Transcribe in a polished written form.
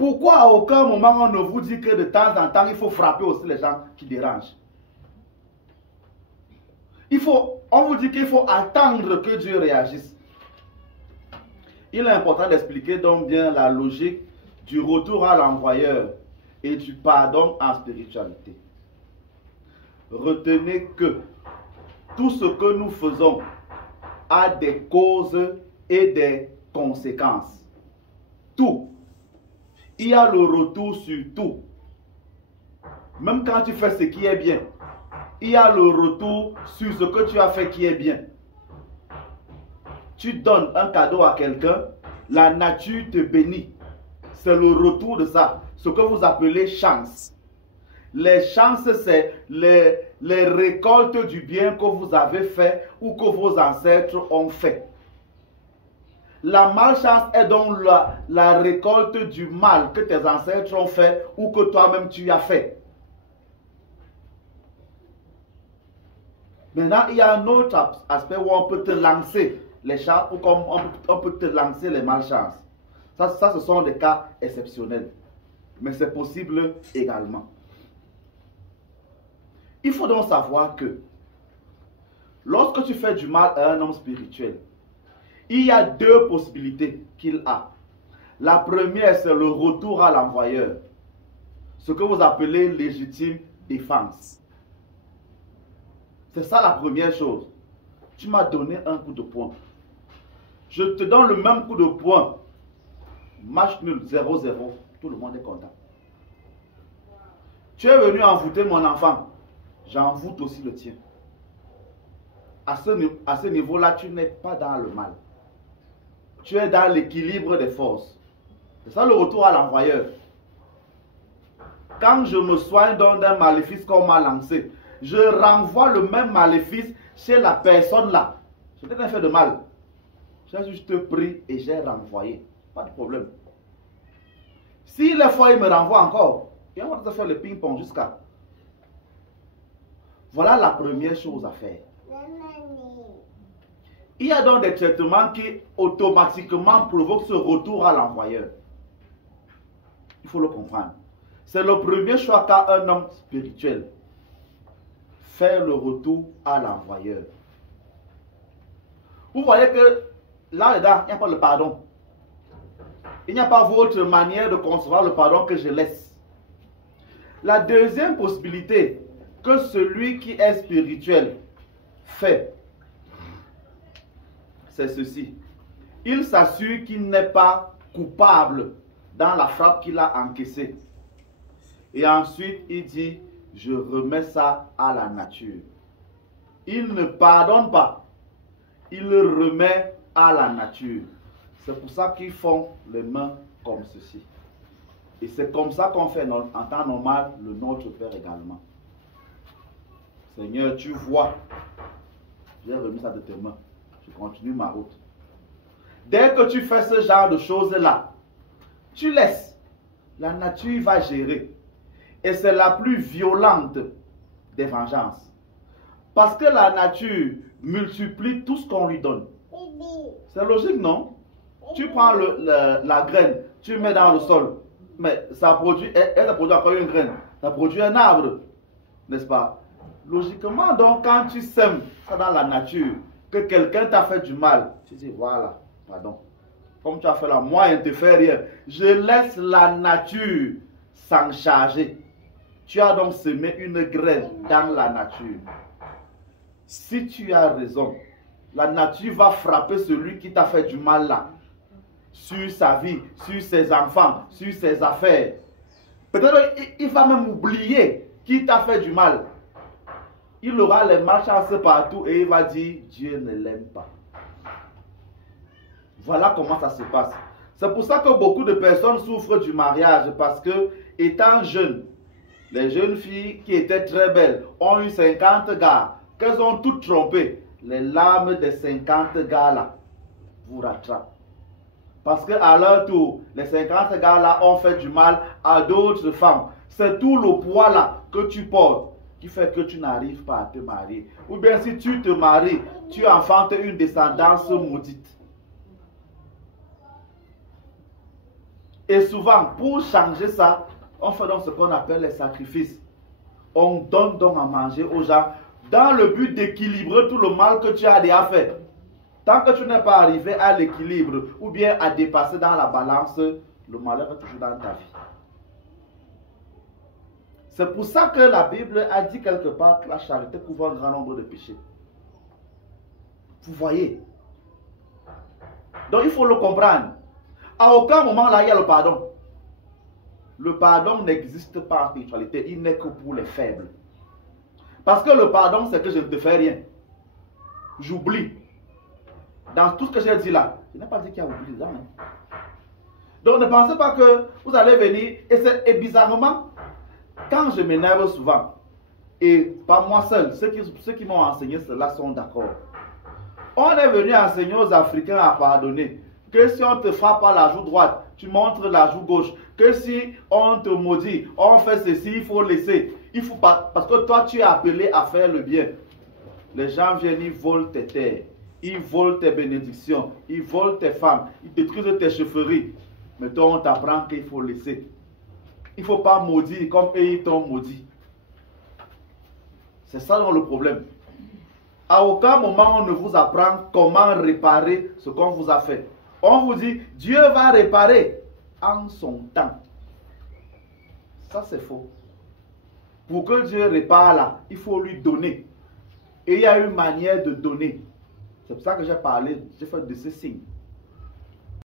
Pourquoi à aucun moment on ne vous dit que de temps en temps, il faut frapper aussi les gens qui dérangent? On vous dit qu'il faut attendre que Dieu réagisse. Il est important d'expliquer donc bien la logique du retour à l'envoyeur et du pardon en spiritualité. Retenez que tout ce que nous faisons a des causes et des conséquences. Tout. Il y a le retour sur tout. Même quand tu fais ce qui est bien, il y a le retour sur ce que tu as fait qui est bien. Tu donnes un cadeau à quelqu'un, la nature te bénit. C'est le retour de ça, ce que vous appelez chance. Les chances, c'est les récoltes du bien que vous avez fait ou que vos ancêtres ont fait. La malchance est donc la récolte du mal que tes ancêtres ont fait ou que toi-même tu as fait. Maintenant, il y a un autre aspect où on peut te lancer les chances ou comme on peut te lancer les malchances. Ça, ce sont des cas exceptionnels. Mais c'est possible également. Il faut donc savoir que lorsque tu fais du mal à un homme spirituel, il y a deux possibilités qu'il a. La première, c'est le retour à l'envoyeur. Ce que vous appelez légitime défense. C'est ça la première chose. Tu m'as donné un coup de poing. Je te donne le même coup de poing. Match nul, 0-0. Tout le monde est content. Tu es venu envoûter mon enfant. J'envoûte aussi le tien. À ce niveau-là, tu n'es pas dans le mal. Tu es dans l'équilibre des forces. C'est ça le retour à l'envoyeur. Quand je me soigne d'un maléfice qu'on m'a lancé, je renvoie le même maléfice chez la personne là. Je t'ai fait de mal. J'ai juste pris et j'ai renvoyé. Pas de problème. Si les fois il me renvoie encore, et on va faire le ping-pong jusqu'à. Voilà la première chose à faire. Il y a donc des traitements qui automatiquement provoquent ce retour à l'envoyeur. Il faut le comprendre. C'est le premier choix qu'a un homme spirituel. Faire le retour à l'envoyeur. Vous voyez que là-dedans, il n'y a pas le pardon. Il n'y a pas votre manière de concevoir le pardon que je laisse. La deuxième possibilité que celui qui est spirituel fait, c'est ceci. Il s'assure qu'il n'est pas coupable dans la frappe qu'il a encaissée. Et ensuite, il dit, je remets ça à la nature. Il ne pardonne pas. Il le remet à la nature. C'est pour ça qu'ils font les mains comme ceci. Et c'est comme ça qu'on fait en temps normal le Notre Père également. Seigneur, tu vois. J'ai remis ça de tes mains. Je continue ma route. Dès que tu fais ce genre de choses-là, tu laisses. La nature va gérer. Et c'est la plus violente des vengeances. Parce que la nature multiplie tout ce qu'on lui donne. C'est logique, non? Tu prends la graine, tu mets dans le sol. Mais ça produit, elle produit encore une graine. Ça produit un arbre. N'est-ce pas? Logiquement, donc, quand tu sèmes ça dans la nature, que quelqu'un t'a fait du mal, tu dis, voilà, pardon. Comme tu as fait là, moi, je ne te fais rien. Je laisse la nature s'en charger. Tu as donc semé une graine dans la nature. Si tu as raison, la nature va frapper celui qui t'a fait du mal là. Sur sa vie, sur ses enfants, sur ses affaires. Peut-être il va même oublier qui t'a fait du mal. Il aura les malchances partout et il va dire Dieu ne l'aime pas. Voilà comment ça se passe. C'est pour ça que beaucoup de personnes souffrent du mariage parce que, étant jeunes, les jeunes filles qui étaient très belles ont eu 50 gars, qu'elles ont toutes trompées. Les larmes des 50 gars là vous rattrapent. Parce qu'à leur tour, les 50 gars là ont fait du mal à d'autres femmes. C'est tout le poids là que tu portes qui fait que tu n'arrives pas à te marier. Ou bien si tu te maries, tu enfantes une descendance maudite. Et souvent, pour changer ça, on fait donc ce qu'on appelle les sacrifices. On donne donc à manger aux gens dans le but d'équilibrer tout le mal que tu as déjà fait. Tant que tu n'es pas arrivé à l'équilibre ou bien à dépasser dans la balance, le malheur est toujours dans ta vie. C'est pour ça que la Bible a dit quelque part que la charité couvre un grand nombre de péchés. Vous voyez? Donc il faut le comprendre. À aucun moment là, il y a le pardon. Le pardon n'existe pas en spiritualité, il n'est que pour les faibles. Parce que le pardon, c'est que je ne te fais rien. J'oublie. Dans tout ce que j'ai dit là, je n'ai pas dit qu'il y a oublié dedans. Donc ne pensez pas que vous allez venir, et bizarrement, quand je m'énerve souvent, et pas moi seul, ceux qui m'ont enseigné cela sont d'accord. On est venu enseigner aux Africains à pardonner. Que si on te frappe à la joue droite, tu montres la joue gauche. Que si on te maudit, on fait ceci, il faut laisser. Il faut pas, parce que toi tu es appelé à faire le bien. Les gens viennent, ils volent tes terres, ils volent tes bénédictions, ils volent tes femmes, ils détruisent tes chefferies. Mais toi on t'apprend qu'il faut laisser. Il ne faut pas maudire comme eux ils t'ont maudit. C'est ça donc le problème. À aucun moment on ne vous apprend comment réparer ce qu'on vous a fait. On vous dit, Dieu va réparer en son temps. Ça c'est faux. Pour que Dieu répare là, il faut lui donner. Et il y a une manière de donner. C'est pour ça que j'ai parlé, j'ai fait de ces signes.